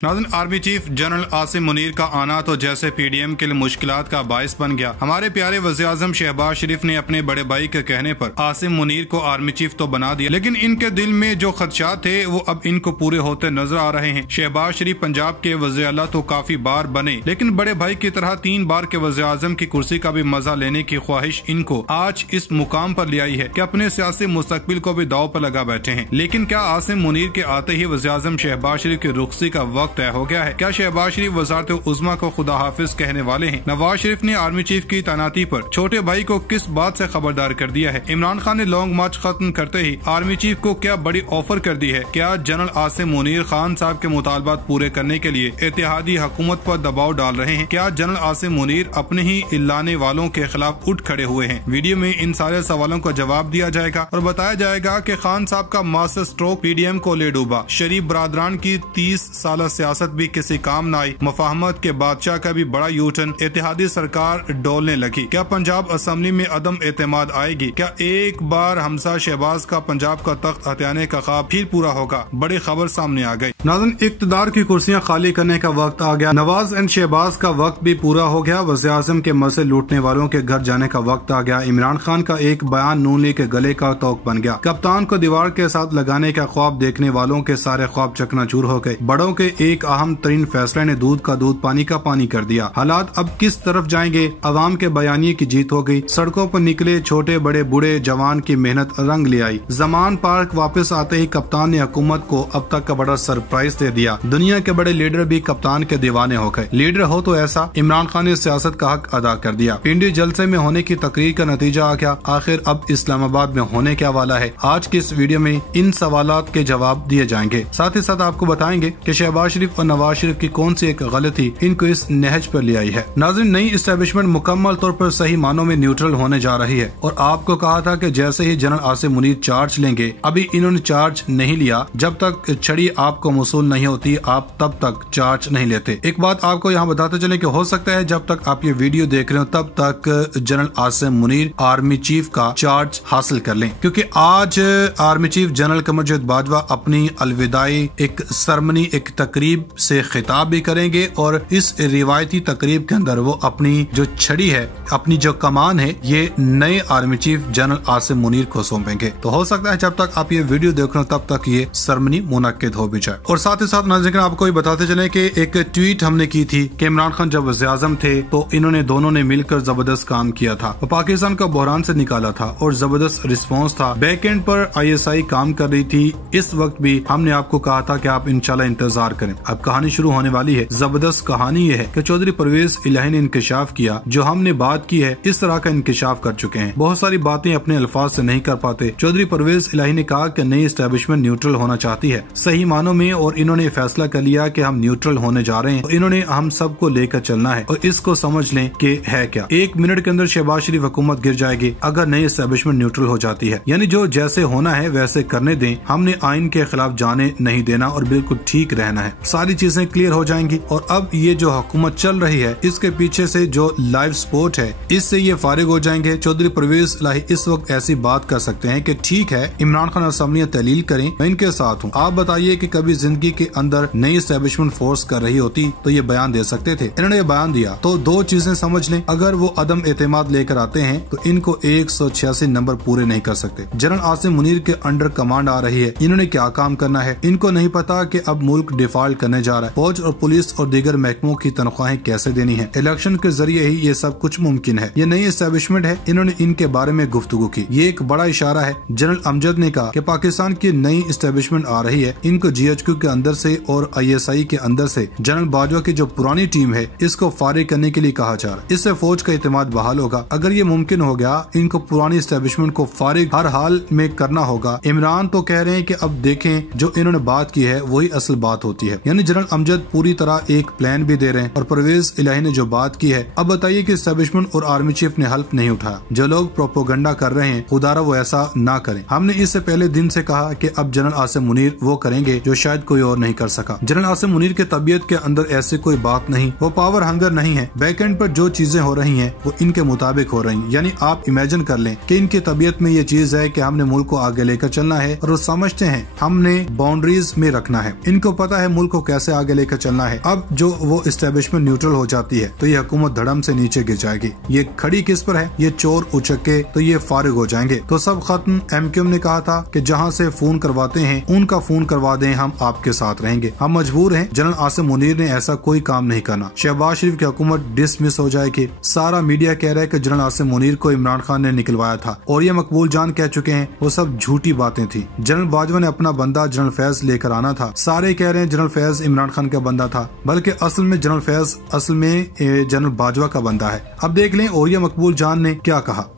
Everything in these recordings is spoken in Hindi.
नाज़रीन, army chief general Asim Munir का आना तो जैसे पीडीएम के लिए मुश्किलात का बायस बन गया। हमारे प्यारे वज़ीर-ए-आज़म शहबाज शरीफ ने अपने बड़े भाई के कहने पर आसिम मुनीर को आर्मी चीफ तो बना दिया, लेकिन इनके दिल में जो खदशात थे वो अब इनको पूरे होते नजर आ रहे हैं। शहबाज शरीफ पंजाब के वज़ीर आला तो काफी बार बने, लेकिन बड़े भाई की तरह 3 बार के वज़ीर-ए-आज़म की कुर्सी का भी मजा लेने की ख्वाहिश इनको आज इस मुकाम पर ले आई है कि अपने सियासी मुस्तकबिल को भी दाव पर लगा बैठे हैं। लेकिन क्या आसिम मुनीर के आते ही वज़ीर-ए-आज़म शहबाज शरीफ की रुखसी का वक्त तय हो गया है? क्या शहबाज शरीफ वज़ारत उज़्मा को खुदा हाफिज कहने वाले हैं? नवाज शरीफ ने आर्मी चीफ की तैनाती पर छोटे भाई को किस बात से खबरदार कर दिया है? इमरान खान ने लॉन्ग मार्च खत्म करते ही आर्मी चीफ को क्या बड़ी ऑफर कर दी है? क्या जनरल आसिम मुनीर खान साहब के मुतालबात पूरे करने के लिए इत्तेहादी हुकूमत पर दबाव डाल रहे हैं? क्या जनरल आसिम मुनीर अपने ही इल्लाने वालों के खिलाफ उठ खड़े हुए हैं? वीडियो में इन सारे सवालों का जवाब दिया जाएगा और बताया जाएगा कि खान साहब का मास्टर स्ट्रोक पीडीएम को ले डूबा। शरीफ बरादरान की 30 साल सियासत भी किसी काम न आई। मुफाहमत के बादशाह का भी बड़ा यूटर्न, इत्तेहादी सरकार डोलने लगी। क्या पंजाब असेंबली में अदम एतमाद आएगी? क्या एक बार हमसा शहबाज का पंजाब का तख्त हथियाने का ख्वाब फिर पूरा होगा? बड़ी खबर सामने आ गई। नाज़रीन, इक्तदार की कुर्सियां खाली करने का वक्त आ गया। नवाज एंड शहबाज का वक्त भी पूरा हो गया। वज़ीर-ए-आज़म के मजे लूटने वालों के घर जाने का वक्त आ गया। इमरान खान का एक बयान नून लीग के गले का तोक बन गया। कप्तान को दीवार के साथ लगाने का ख्वाब देखने वालों के सारे ख्वाब चकनाचूर हो गए। बड़ों के एक अहम तरीन फैसले ने दूध का दूध पानी का पानी कर दिया। हालात अब किस तरफ जाएंगे? अवाम के बयानिए की जीत हो गई। सड़कों पर निकले छोटे बड़े बूढ़े जवान की मेहनत रंग ले आई। जमान पार्क वापस आते ही कप्तान ने हुकूमत को अब तक का बड़ा सरप्राइज दे दिया। दुनिया के बड़े लीडर भी कप्तान के दीवाने हो गए। लीडर हो तो ऐसा, इमरान खान ने सियासत का हक अदा कर दिया। पिंडी जलसे में होने की तकरीर का नतीजा आ गया। आखिर अब इस्लामाबाद में होने क्या वाला है? आज की इस वीडियो में इन सवालात के जवाब दिए जाएंगे। साथ ही साथ आपको बताएंगे कि शहबाज शरीफ और नवाज शरीफ की कौन सी एक गलती इनको इस नहज पर ले आई है। नाज़रीन, नई इस्टेब्लिशमेंट मुकम्मल तौर पर सही मानों में न्यूट्रल होने जा रही है और आपको कहा था कि जैसे ही जनरल आसिम मुनीर चार्ज लेंगे, अभी इन्होंने चार्ज नहीं लिया। जब तक छड़ी आपको मौसूल नहीं होती आप तब तक चार्ज नहीं लेते। एक बात आपको यहाँ बताते चले कि हो सकता है जब तक आप ये वीडियो देख रहे हो तब तक general Asim Munir army chief का चार्ज हासिल कर लें, क्योंकि आज army chief general Qamar Javed Bajwa अपनी अलविदाई एक सरमनी एक तकरीब से खिताब भी करेंगे और इस रिवायती तकरीब के अंदर वो अपनी जो छड़ी है, अपनी जो कमान है, ये नए army chief general Asim Munir को सौंपेंगे। तो हो सकता है जब तक आप ये वीडियो देख रहे हो तब तक ये सरमनी मुनक्किद हो भी जाए। और साथ ही साथ नाज़रीन, आपको ये बताते चले कि एक ट्वीट हमने की थी कि इमरान खान जब वज़ीर-ए-आज़म थे तो इन्होंने दोनों ने मिलकर जबरदस्त काम किया था, वो पाकिस्तान का बहरान से निकाला था और जबरदस्त रिस्पॉन्स था। बैक एंड पर ISI काम कर रही थी। इस वक्त भी हमने आपको कहा था कि आप इंशाल्लाह इंतजार करें। अब कहानी शुरू होने वाली है। जबरदस्त कहानी ये है कि चौधरी परवेज इलाही ने इंकशाफ किया। जो हमने बात की है इस तरह का इंकशाफ कर चुके हैं। बहुत सारी बातें अपने अल्फाज से नहीं कर पाते। चौधरी परवेज इलाही ने कहा कि नई एस्टेब्लिशमेंट न्यूट्रल होना चाहती है सही मानों में, और इन्होंने फैसला कर लिया कि हम न्यूट्रल होने जा रहे हैं। तो इन्होंने हम सबको लेकर चलना है और इसको समझ लें कि है क्या। 1 मिनट के अंदर शहबाज शरीफ हुकूमत गिर जाएगी अगर नई एस्टेब्लिशमेंट न्यूट्रल हो जाती है। यानी जो जैसे होना है वैसे करने दें। हमने आइन के खिलाफ जाने नहीं देना और बिल्कुल ठीक रहना है। सारी चीजें क्लियर हो जाएंगी। और अब ये जो हुकूमत चल रही है इसके पीछे से जो लाइव सपोर्ट है इससे ये फारिग हो जाएंगे। चौधरी परवेज इलाही इस वक्त ऐसी बात कर सकते हैं कि ठीक है, इमरान खान असम्बली तहलील करें, मैं इनके साथ हूँ। आप बताइए कि कभी जिंदगी के अंदर नई एस्टेब्लिशमेंट फोर्स कर रही होती तो ये बयान दे सकते थे। इन्होंने ये बयान दिया तो 2 चीजें समझ लें। अगर वो अदम एतमाद लेकर आते हैं तो इनको 186 नंबर पूरे नहीं कर सकते। जनरल आसिम मुनीर के अंडर कमांड आ रही है। इन्होंने क्या काम करना है इनको नहीं पता कि अब मुल्क डिफॉल्ट करने जा रहा है। फौज और पुलिस और दीगर महकमों की तनख्वाहें कैसे देनी है। इलेक्शन के जरिए ही ये सब कुछ मुमकिन है। ये नई एस्टेब्लिशमेंट है। इन्होंने इनके बारे में गुफ्तगू की। ये एक बड़ा इशारा है। जनरल अमजद ने कहा कि पाकिस्तान की नई एस्टेब्लिशमेंट आ रही है। इनको GHQ के अंदर से और ISI के अंदर से जनरल बाजवा की जो पुरानी टीम है इसको फारिग करने के लिए कहा जा रहा है। इससे फौज का इत्तेमाद बहाल होगा। अगर ये मुमकिन हो गया इनको पुरानी एस्टेब्लिशमेंट को फारिग हर हाल में करना होगा। इमरान तो कह रहे हैं कि अब देखें जो इन्होंने बात की है वही असल बात होती है। यानी जनरल अमजद पूरी तरह एक प्लान भी दे रहे हैं और परवेज इलाही ने जो बात की है। अब बताइए कि एस्टेब्लिशमेंट और आर्मी चीफ ने हल्फ नहीं उठाया। जो लोग प्रोपोगंडा कर रहे हैं खुदारा वो ऐसा ना करें। हमने इससे पहले दिन से कहा कि अब जनरल आसिम मुनीर वो करेंगे जो शायद कोई और नहीं कर सका। जनरल आसिम मुनीर के तबीयत के अंदर ऐसी कोई बात नहीं, वो पावर हंगर नहीं है। बैकएंड पर जो चीजें हो रही हैं वो इनके मुताबिक हो रही हैं। यानी आप इमेजिन कर लें कि इनकी तबीयत में ये चीज है कि हमने मुल्क को आगे लेकर चलना है और वो समझते हैं हमने बाउंड्रीज में रखना है। इनको पता है मुल्क को कैसे आगे लेकर चलना है। अब जो वो इस्टेब्लिशमेंट न्यूट्रल हो जाती है तो ये हुकूमत धड़म से नीचे गिर जाएगी। ये खड़ी किस पर है? ये चोर उचक्के तो ये फारिग हो जाएंगे। तो सब खत्म। एमक्यूएम ने कहा था कि जहाँ से फोन करवाते हैं उनका फोन करवा दें, हम आपके साथ रहेंगे, हम मजबूर हैं। जनरल आसिम मुनीर ने ऐसा कोई काम नहीं करना। शहबाज शरीफ की हुकूमत डिसमिस हो जाएगी। सारा मीडिया कह रहा है कि जनरल आसिम मुनीर को इमरान खान ने निकलवाया था और ये मकबूल जान कह चुके हैं वो सब झूठी बातें थी। जनरल बाजवा ने अपना बंदा जनरल फैज लेकर आना था। सारे कह रहे हैं जनरल फैज इमरान खान का बंदा था, बल्कि असल में जनरल फैज असल में जनरल बाजवा का बंदा है। अब देख लें और ये मकबूल जान ने क्या कहा।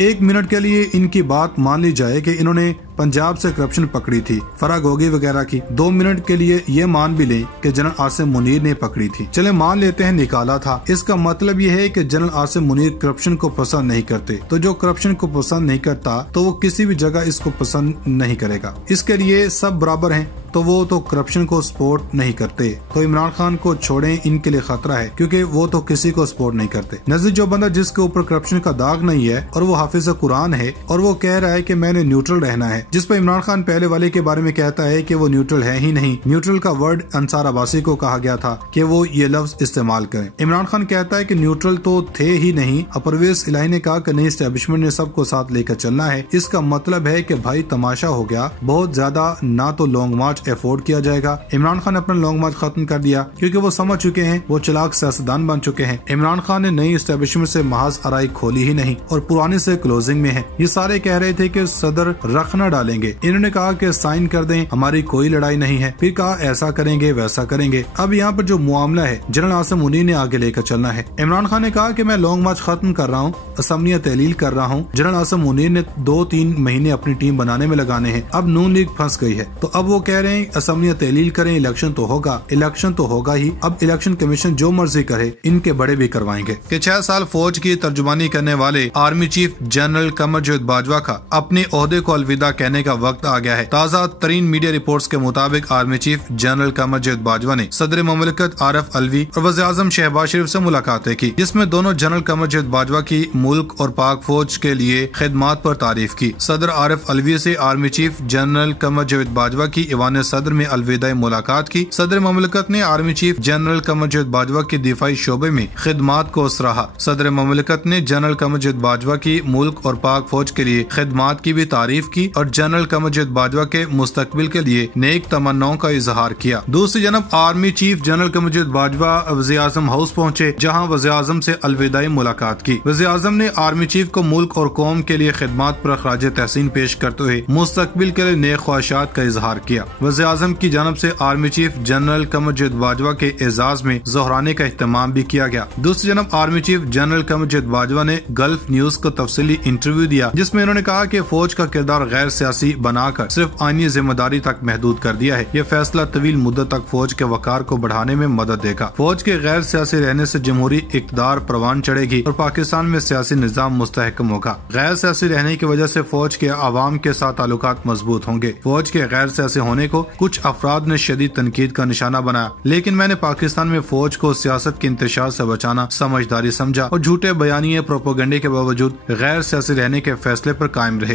एक मिनट के लिए इनकी बात मान ली जाए कि इन्होंने पंजाब से करप्शन पकड़ी थी, फरागोगी वगैरह की। 2 मिनट के लिए ये मान भी लें कि जनरल आसिम मुनीर ने पकड़ी थी। चले मान लेते हैं निकाला था। इसका मतलब ये है कि जनरल आसिम मुनीर करप्शन को पसंद नहीं करते। तो जो करप्शन को पसंद नहीं करता तो वो किसी भी जगह इसको पसंद नहीं करेगा। इसके लिए सब बराबर हैं, तो वो तो करप्शन को सपोर्ट नहीं करते। तो इमरान खान को छोड़ें, इनके लिए खतरा है क्योंकि वो तो किसी को सपोर्ट नहीं करते। नजदीक जो बंदा जिसके ऊपर करप्शन का दाग नहीं है और वो हाफिज कुरान है और वो कह रहा है कि मैंने न्यूट्रल रहना है, जिस पर इमरान खान पहले वाले के बारे में कहता है कि वो न्यूट्रल है ही नहीं। न्यूट्रल का वर्ड अंसार अब्बासी को कहा गया था कि वो ये लफ्ज इस्तेमाल करें। इमरान खान कहता है कि न्यूट्रल तो थे ही नहीं। परवेज इलाही ने कहा कि नई एस्टेब्लिशमेंट ने सबको साथ लेकर चलना है। इसका मतलब है कि भाई तमाशा हो गया, बहुत ज्यादा ना तो लॉन्ग मार्च एफोर्ड किया जाएगा। इमरान खान ने अपना लॉन्ग मार्च खत्म कर दिया क्योंकि वो समझ चुके हैं, वो चालाक सियासतदान बन चुके हैं। इमरान खान ने नई एस्टेब्लिशमेंट से महज अराई खोली ही नहीं और पुराने से क्लोजिंग में है। ये सारे कह रहे थे कि सदर रख न डालेंगे। इन्होंने कहा कि साइन कर दें, हमारी कोई लड़ाई नहीं है। फिर कहा ऐसा करेंगे वैसा करेंगे। अब यहाँ पर जो मामला है जनरल आसिम मुनीर ने आगे लेकर चलना है। इमरान खान ने कहा कि मैं लॉन्ग मार्च खत्म कर रहा हूँ, असम्बलियां तहलील कर रहा हूँ। जनरल आसिम मुनीर ने 2-3 महीने अपनी टीम बनाने में लगाने हैं। अब नून लीग फंस गई है तो अब वो कह रहे हैं असम्बलियां तहलील करें, इलेक्शन तो होगा। इलेक्शन तो होगा ही। अब इलेक्शन कमीशन जो मर्जी करे, इनके बड़े भी करवाएंगे। कि 6 साल फौज की तर्जुमानी करने वाले आर्मी चीफ जनरल कमरजावेद बाजवा का अपने ओहदे को अलविदा कहने का वक्त आ गया है। ताज़ा तरीन मीडिया रिपोर्ट्स के मुताबिक आर्मी चीफ जनरल कमरजावेद बाजवा ने सदर ममलिकत आरिफ अलवी और वज़ीर आज़म शहबाज शरीफ से मुलाकातें की, जिसमें दोनों जनरल कमरजावेद बाजवा की मुल्क और पाक फौज के लिए खिदमात पर तारीफ की। सदर आरिफ अलवी से आर्मी चीफ जनरल कमरजावेद बाजवा की ईवान सदर में अलविदा मुलाकात की। सदर ममलिकत ने आर्मी चीफ जनरल कमरजावेद बाजवा की दिफाई शोबे में खिदमात को सराहा। सदर ममलिकत ने जनरल कमरजावेद बाजवा की मुल्क और पाक फौज के लिए खिदमात की भी तारीफ की और जनरल कमरजावेद बाजवा के मुस्तकबिल के लिए नेक तमन्नाओं का इजहार किया। दूसरी जनब आर्मी चीफ जनरल कमरजावेद बाजवा वज़ीर आज़म हाउस पहुँचे, जहाँ वज़ीर आज़म से अलविदाई मुलाकात की। वज़ीर आज़म ने आर्मी चीफ को मुल्क और कौम के लिए खिदमात पर खराज तहसीन पेश करते हुए मुस्तकबिल के लिए नेक ख्वाहिशात का इजहार किया। वज़ीर आज़म की जानब से आर्मी चीफ जनरल कमरजावेद बाजवा के एजाज में ज़ोहराने का एहतमाम भी किया गया। दूसरी जनब आर्मी चीफ जनरल कमरजावेद बाजवा ने गल्फ न्यूज को तफसीली इंटरव्यू दिया, जिसमें उन्होंने कहा कि फौज का किरदार गैर सियासी बनाकर सिर्फ आईनी जिम्मेदारी तक महदूद कर दिया है। ये फैसला तवील मुद्दत तक फौज के वकार को बढ़ाने में मदद देगा। फौज के गैर सियासी रहने से जमहूरी इक़्तिदार परवान चढ़ेगी और पाकिस्तान में सियासी निज़ाम मुस्तहकम होगा। गैर सियासी रहने की वजह से फौज के आवाम के साथ ताल्लुकात मजबूत होंगे। फौज के गैर सियासी होने को कुछ अफराद ने शदीद तनकीद का निशाना बनाया, लेकिन मैंने पाकिस्तान में फौज को सियासत के इंतशार से बचाना समझदारी समझा और झूठे बयानिए प्रोपेगेंडे के बावजूद गैर सियासी रहने के फैसले पर कायम रहे।